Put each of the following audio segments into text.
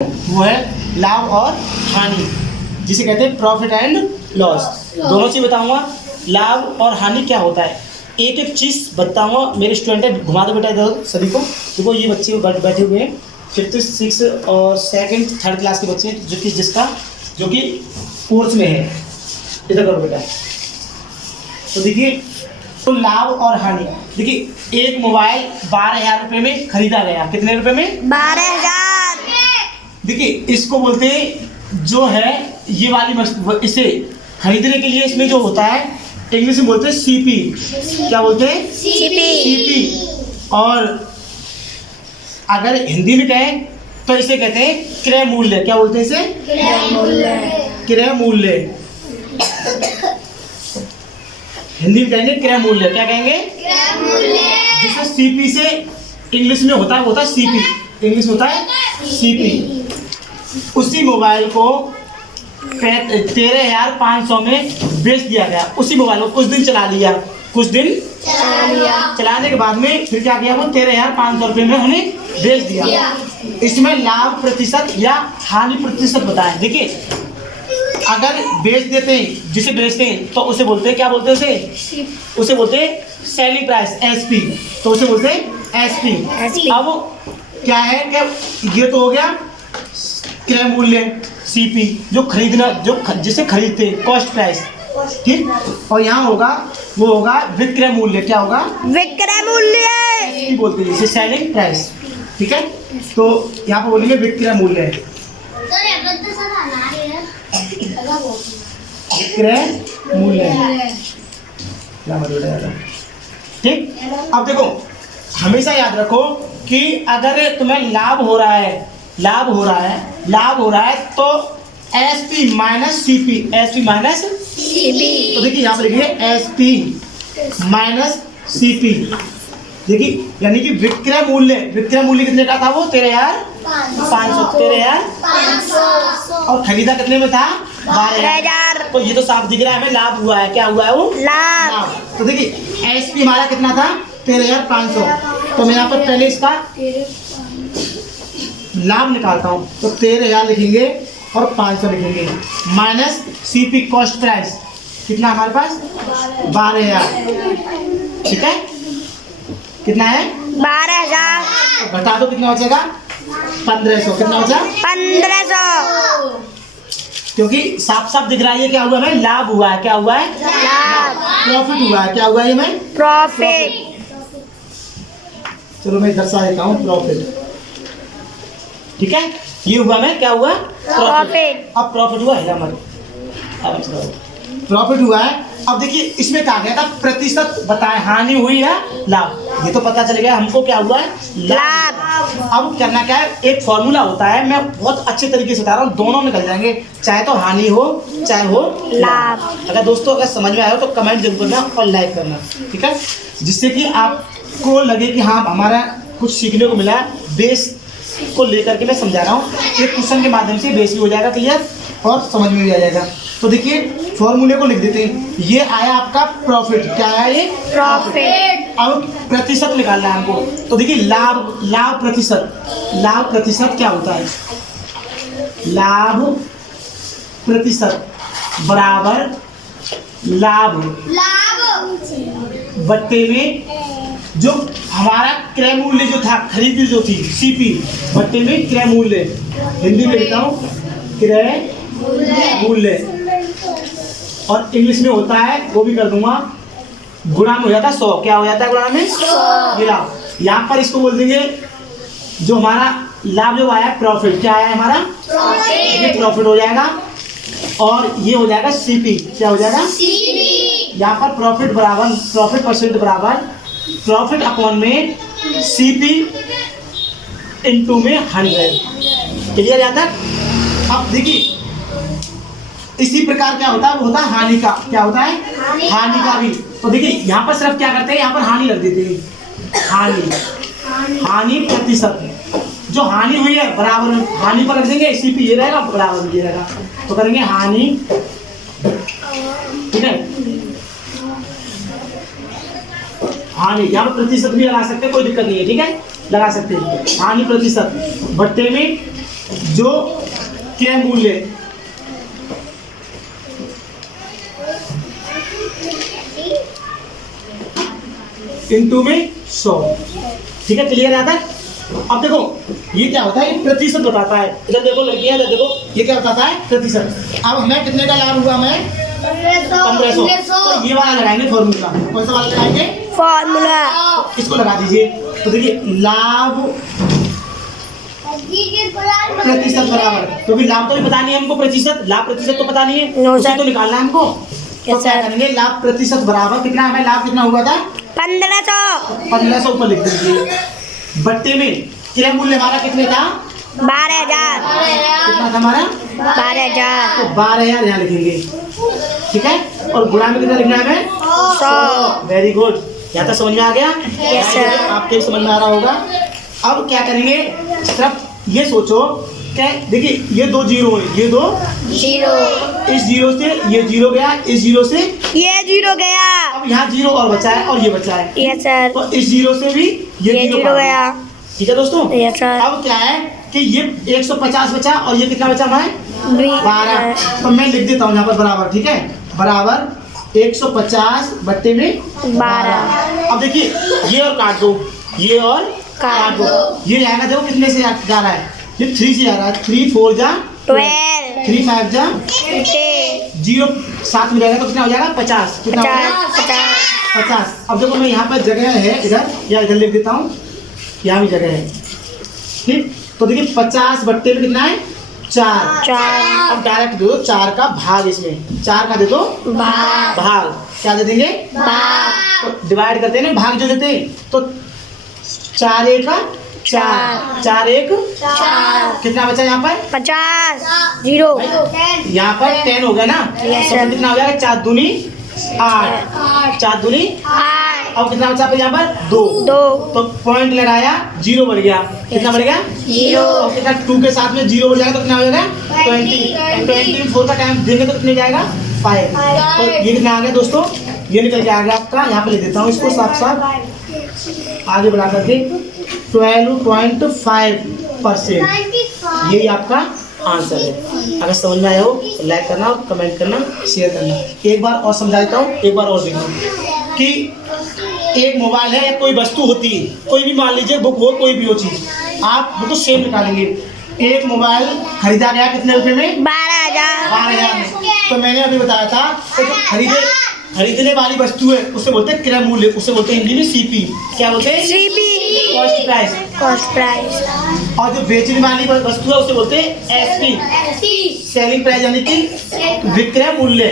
वो है लाभ और हानि, जिसे कहते हैं प्रॉफिट एंड लॉस। दोनों चीज़ बताऊंगा, लाभ और हानि क्या होता है, एक एक चीज़ बताऊंगा। मेरे स्टूडेंट है, घुमा दो बेटा इधर सभी को। देखो ये बच्चे बैठे हुए हैं 5th 6th और 2nd 3rd क्लास के बच्चे, जो कि कोर्स में है। इधर करो बेटा। तो देखिए, तो लाभ और हानि, देखिए एक मोबाइल 12,000 रुपये में खरीदा गया। कितने रुपए में? 12,000। देखिए इसको बोलते हैं, जो है ये वाली वस्तु, इसे खरीदने के लिए इसमें जो होता है इंग्लिश में बोलते हैं सीपी। क्या बोलते हैं? सीपी। और अगर हिंदी में कहें तो इसे कहते हैं क्रय मूल्य। क्या बोलते हैं इसे? क्रय मूल्य। हिंदी में कहेंगे क्रय मूल्य। क्या कहेंगे? जिसे सीपी से इंग्लिश में होता है सीपी। इंग्लिश में होता है सीपी। उसी मोबाइल को 13,500 में बेच दिया गया। उसी मोबाइल को कुछ दिन चला लिया। चलाने के बाद में फिर क्या किया, वो 13,500 रुपये में उन्हें बेच दिया। इसमें लाभ प्रतिशत या हानि प्रतिशत बताएं। देखिए अगर बेच देते हैं, जिसे बेचते हैं तो उसे बोलते हैं, क्या बोलते हैं उसे बोलते हैं सेलिंग प्राइस, एसपी। तो उसे बोलते हैं एसपी। अब क्या है कि ये तो हो गया क्रय मूल्य सीपी, जो खरीदना, जिसे खरीदते हैं कॉस्ट प्राइस, ठीक। और यहाँ होगा, वो होगा विक्रय मूल्य। क्या होगा? विक्रय मूल्य बोलते हैं, जिसे सेलिंग प्राइस, ठीक है। तो यहाँ पर बोलेंगे विक्रय मूल्य, विक्रय मूल्य, ठीक। अब देखो, हमेशा याद रखो कि अगर तुम्हें लाभ हो रहा है तो SP minus CP, SP minus CP. तो देखिए यहाँ पर लिखिए एसपी माइनस सीपी। देखिए यानी कि विक्रय मूल्य कितने का था? वो 13,500। 13,500 और खरीदा कितने में था? 12,000। तो ये तो साफ दिख रहा है हमें लाभ हुआ है। क्या हुआ है? वो लाभ। तो देखिए एसपी हमारा कितना था? 13,500। तो मैं यहाँ पर पहले इसका लाभ निकालता हूँ। तो 13,000 लिखेंगे और 500 लिखेंगे, माइनस सीपी कॉस्ट प्राइस कितना हमारे पास? 12,000, ठीक है। कितना है? 12,000। घटा दो, कितना बचेगा? 1,500। कितना बचा? 1,500। क्योंकि साफ साफ दिख रहा है ये क्या हुआ है? लाभ हुआ है। क्या हुआ है? लाभ। प्रॉफिट हुआ है। क्या हुआ है? ये मैं प्रॉफिट। चलो मैं दर्शा देता हूँ प्रॉफिट, ठीक है। ये हुआ मैं, क्या हुआ? प्रॉफिट। अब प्रॉफिट हुआ है हमारे, प्रॉफिट हुआ है। अब देखिए इसमें कहा गया था प्रतिशत बताएं, हानि हुई या लाभ। ये तो पता चल गया हमको क्या हुआ है? लाभ। अब करना क्या है, एक फॉर्मूला होता है, मैं बहुत अच्छे तरीके से बता रहा हूँ, दोनों निकल जाएंगे, चाहे तो हानि हो चाहे हो लाभ। अगर दोस्तों अगर समझ में आया हो तो कमेंट जरूर करना और लाइक करना, ठीक है, जिससे कि आपको लगे कि हाँ हमारा कुछ सीखने को मिला। बेस को लेकर के मैं समझा रहा हूँ, एक क्वेश्चन के माध्यम से बेस भी हो जाएगा क्लियर और समझ में भी आ जाएगा। तो देखिए फॉर्मूले को लिख देते हैं। ये आया आपका प्रॉफिट। क्या आया? ये प्रॉफिट। अब प्रतिशत निकालना है हमको। तो देखिए लाभ प्रतिशत क्या होता है? लाभ प्रतिशत बराबर लाभ बट्टे में जो हमारा क्रय मूल्य जो था, खरीदी जो थी सीपी, बट्टे में क्रय मूल्य। हिंदी में लिखता हूँ क्रय मूल्य, और इंग्लिश में होता है, वो भी कर दूंगा, गुणा में हो जाता है 100। क्या हो जाता है गुणा में? 100। यहाँ पर इसको बोल देंगे, जो हमारा लाभ जो आया प्रॉफिट। क्या आया हमारा? ये प्रॉफिट हो जाएगा, और ये हो जाएगा सीपी। क्या हो जाएगा? यहाँ पर प्रॉफिट बराबर, प्रॉफिट परसेंट बराबर प्रॉफिट अपॉन में सीपी इनटू में 100। क्लियर जाता है? अब देखिए इसी प्रकार क्या होता है, वो होता है हानि का। क्या होता है? हानि का भी। तो देखिए यहाँ पर सिर्फ क्या करते हैं, यहाँ पर हानि रख देते हैं। हानि प्रतिशत, जो हानि हुई है बराबर हानि पर रख देंगे, सीपी ये रहेगा, बराबर ये रहेगा। तो करेंगे हानि, ठीक है। हानि यहाँ पर प्रतिशत भी लगा सकते हैं, कोई दिक्कत नहीं है, ठीक है, लगा सकते हैं। हानि प्रतिशत बट्टे में जो क्रय मूल्य इनटू में 100। ठीक है, क्लियर आता है। अब देखो ये क्या होता है, ये प्रतिशत बताता है। इधर देखो लड़कियां, इधर देखो, ये क्या बताता है, प्रतिशत। अब हमें कितने का लाभ हुआ, हमें 1500। तो ये वाला लगाएंगे फॉर्मूला। कौन सा वाला लगाएंगे, फॉर्मूला। इसको लगा दीजिए। तो देखिए लाभ प्रतिशत बराबर, क्योंकि लाभ तो भी पता नहीं है हमको, प्रतिशत, लाभ प्रतिशत तो पता नहीं है, No, उसे sir. तो निकालना है हमको। तो क्या करेंगे, लाभ प्रतिशत बराबर कितना, हमें लाभ कितना हुआ था 1500। 1500 ऊपर लिख दीजिए, बट्टे में क्रय मूल्य हमारा कितने था 12,000। कितना था हमारा 12,000। तो 12,000 यहाँ लिखेंगे। ठीक है, और गुणा में कितना लिखना है हमें 100। वेरी गुड, यहाँ तक समझ में आ गया। Yes, sir. आपके भी समझ में आ रहा होगा। अब क्या करेंगे, सिर्फ ये सोचो क्या, देखिए ये दो जीरो है, ये दो 0। इस जीरो से ये जीरो गया, इस जीरो से ये 0 गया। अब यहाँ जीरो और बचा है और ये बचा है, यस सर। तो इस जीरो से भी ये जीरो 0 गया। ठीक है दोस्तों। Yes sir. अब क्या है कि ये 150 बचा और ये कितना बचा हमारे 12। तो मैं लिख देता हूँ यहाँ पर बराबर। ठीक है, बराबर 150 बट्टे में 12। अब देखिए ये और काट दो, ये और काट दो, ये आएगा देखो कितने से जा रहा है, ये 3 से आ रहा है। 3 4 जा 12। 3 5 जा 50। जीरो साथ में रहेगा तो कितना हो जाएगा 50। कितना हो जाएगा 50। अब देखो मैं यहाँ पर जगह है इधर या इधर लिख देता हूँ, यहाँ भी जगह है। ठीक, तो देखिए 50 बट्टे में कितना है 4। अब डायरेक्ट दे दो 4 का भाग, इसमें 4 का दे दो भाग। क्या दे देंगे, तो डिवाइड करते हैं ना, भाग जो देते हैं, तो 4 1 4 4 1 कितना बचा यहाँ पर 50। 0। यहाँ पर 10 हो गया ना, Yes, तो sir. कितना हो जाएगा 4 दूनी 8, 4 दूनी। 8। अब कितना बचा यहाँ पर 2। 2। तो पॉइंट लगाया, जीरो बढ़ गया, कितना बढ़ गया 0। और कितना 2 के साथ में जीरो बढ़ जाएगा तो कितना हो जाएगा 20। 20 में 4 का टाइम देंगे तो कितने जाएगा 5। तो ये कितना आ गया दोस्तों, ये निकल के आ गया आपका। यहाँ पे लिख देता हूँ इसको साफ साफ आगे बढ़ा करके 12.5%। यही आपका आंसर है। अगर समझ में आया हो तो लाइक करना, कमेंट करना, शेयर करना। एक बार और समझा देता हूँ, एक बार और देखो कि एक मोबाइल है या कोई वस्तु होती है, कोई भी मान लीजिए बुक हो, कोई भी हो चीज़, आप बिल्कुल सेम निकालेंगे। एक मोबाइल खरीदा गया कितने रुपए में 12,000। 12,000 में। तो मैंने अभी बताया था कि जो खरीदने वाली वस्तु है उसे बोलते हैं क्रय मूल्य, उसे बोलते हैं हिंदी में सीपी। क्या बोलते हैं, CP। Cost price. Cost price. और जो बेचने वाली वस्तु है उसे बोलते हैं एसपी, सेलिंग प्राइस, यानी कि विक्रय मूल्य।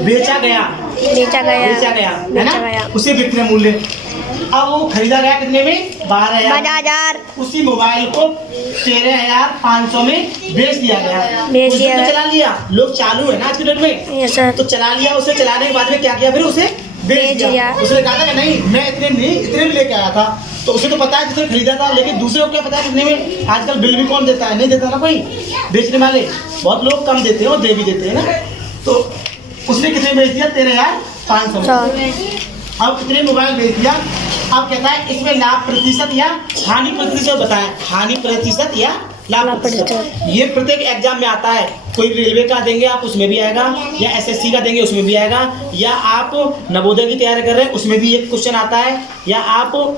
बेचा गया बेचा गया है ना, उसे विक्रय मूल्य। अब वो खरीदा गया कितने में 12,000। उसी मोबाइल को 13,500 में बेच दिया गया। बेच उस दिन दिया। तो चला लिया, लोग चालू है ना आज के डेट में, यस सर। तो चला लिया। उसे चलाने के बाद में क्या किया, फिर उसे बेच दिया। उसने कहा था कि नहीं मैं इतने में लेके आया था, तो उसे तो पता है जिसने खरीदा था, लेकिन दूसरे को क्या पता है कितने में। आजकल बिल भी कौन देता है, नहीं देता ना कोई, बेचने वाले बहुत लोग कम देते हैं और दे भी देते हैं ना। तो उसने कितने बेच दिया 13,500 में। अब कितने मोबाइल बेच दिया। अब कहता है इसमें लाभ प्रतिशत या हानि प्रतिशत बताएं, हानि प्रतिशत या लाभ प्रतिशत। ये प्रत्येक एग्जाम में आता है, कोई रेलवे का देंगे आप उसमें भी आएगा, या एसएससी का देंगे उसमें भी आएगा, या आप नवोदय की तैयारी कर रहे हैं उसमें भी एक क्वेश्चन आता है, या आप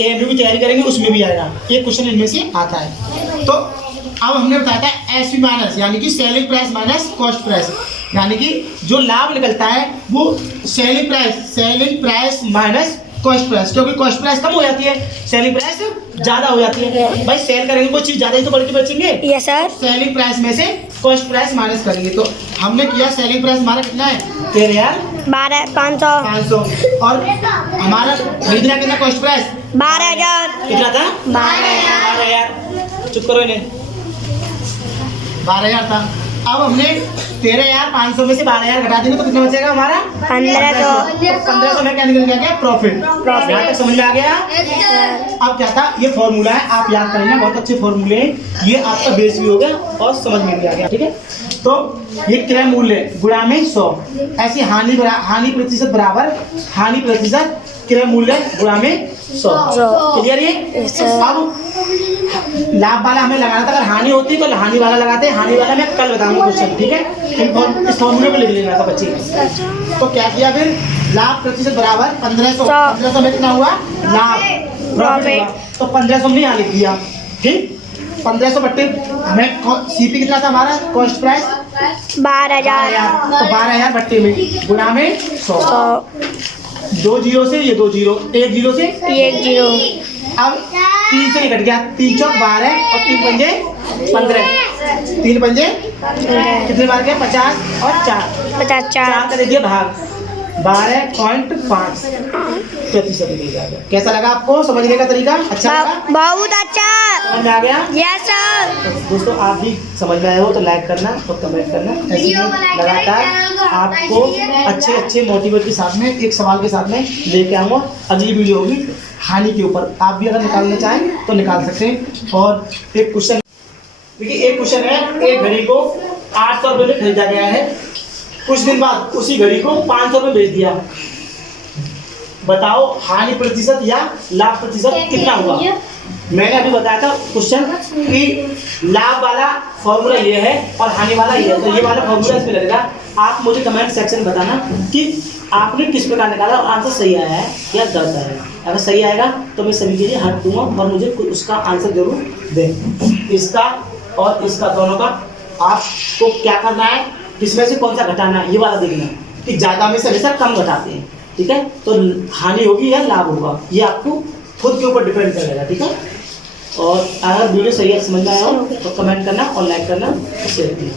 एएमयू की तैयारी करेंगे उसमें भी आएगा, ये क्वेश्चन इनमें से आता है। तो अब हमने बताया था एसपी माइनस, यानी कि selling price minus cost price, यानी कि जो लाभ निकलता है वो selling price minus cost price, क्योंकि कॉस्ट प्राइस कम हो जाती है, सेलिंग प्राइस ज़्यादा हो जाती है। भाई सेल करेंगे कोई चीज़ ज़्यादा ही तो बढ़ के बेचेंगे। Yes sir. सेलिंग प्राइस में से कॉस्ट प्राइस माइनस करेंगे। तो हमने किया सेलिंग प्राइस हमारा कितना है 12,500। और हमारा खरीदना कितना कॉस्ट प्राइस 12,000। कितना था 12,000। चुप करो इन्हें, 12,000 था। अब हमने 13,500 में से 12,000 घटा देंगे तो कितना बचेगा हमारा 1500। 1500 में क्या निकल गया प्रॉफिट। यहाँ तक समझ में आ गया। अब क्या था, ये फॉर्मूला है, आप याद करेंगे, बहुत अच्छे फॉर्मूले हैं, ये आपका बेस भी हो गया और समझ में भी आ गया। ठीक है, तो ये क्रय मूल्य गुणा में 100, ऐसी हानि प्रतिशत बराबर हानि प्रतिशत क्रय मूल्य गुणा में 100। क्लियर ये। अब लाभ वाला हमें लगाना था, अगर हानि होती तो हानि वाला लगाते, हानि वाला मैं कल बताऊंगा क्वेश्चन, ठीक है। इस फॉर्मूले को लिख लेना था बच्चे। तो क्या किया फिर, लाभ प्रतिशत बराबर 1500, 1500 में कितना हुआ लाभ, प्रॉफिट हुआ, तो 1500 में यहाँ लिख दिया, ठीक। 1500 बट्टे हमें सीपी कितना था हमारा, कॉस्ट प्राइस 12,000 तो 12,000 बट्टे में गुना में 100, 2 जीरो से ये 2 जीरो, 1 जीरो से 1 0 अब 3 से कट गया, 3 चौक 12 और 3 पंजे 15, 3 पंजे कितने बार गए 50 और 4 54 का दे दिया भाग 12.5 प्रतिशत मिल जाएगा। कैसा लगा आपको, समझने का तरीका अच्छा लगा, बहुत अच्छा, समझ में आ गया। Yes sir. तो दोस्तों आप भी समझ में आए हो तो लाइक करना और कमेंट करना, ऐसे ही लगातार आपको अच्छे अच्छे मोटिवेट के साथ में एक सवाल के साथ में लेके आऊँगा। अगली वीडियो होगी हानि के ऊपर, आप भी अगर निकालना चाहें तो निकाल सकते हैं। और एक क्वेश्चन देखिए, एक क्वेश्चन है, एक घड़ी को 800 रुपये में खरीदा गया है, कुछ दिन बाद उसी घड़ी को 500 में बेच दिया, बताओ हानि प्रतिशत या लाभ प्रतिशत कितना हुआ। मैंने अभी बताया था क्वेश्चन कि लाभ वाला फॉर्मूला ये है और हानि वाला ये है, तो ये वाला फॉर्मूला इसमें लगेगा। आप मुझे कमेंट सेक्शन में बताना कि आपने किस प्रकार निकाला और आंसर सही आया है या गलत आया है। अगर सही आएगा तो मैं सभी के लिए हाथ दूंगा और मुझे उसका आंसर जरूर दें। इसका और इसका दोनों का आपको क्या करना है, किसमें से कौन सा घटाना है, ये वाला देखना कि ज़्यादा में से हमेशा कम घटाते हैं, ठीक है। तो हानि होगी या लाभ होगा ये आपको खुद के ऊपर डिपेंड करेगा, ठीक है। और अगर वीडियो सही है समझ में आया हो तो कमेंट करना और लाइक करना, शेयर करना।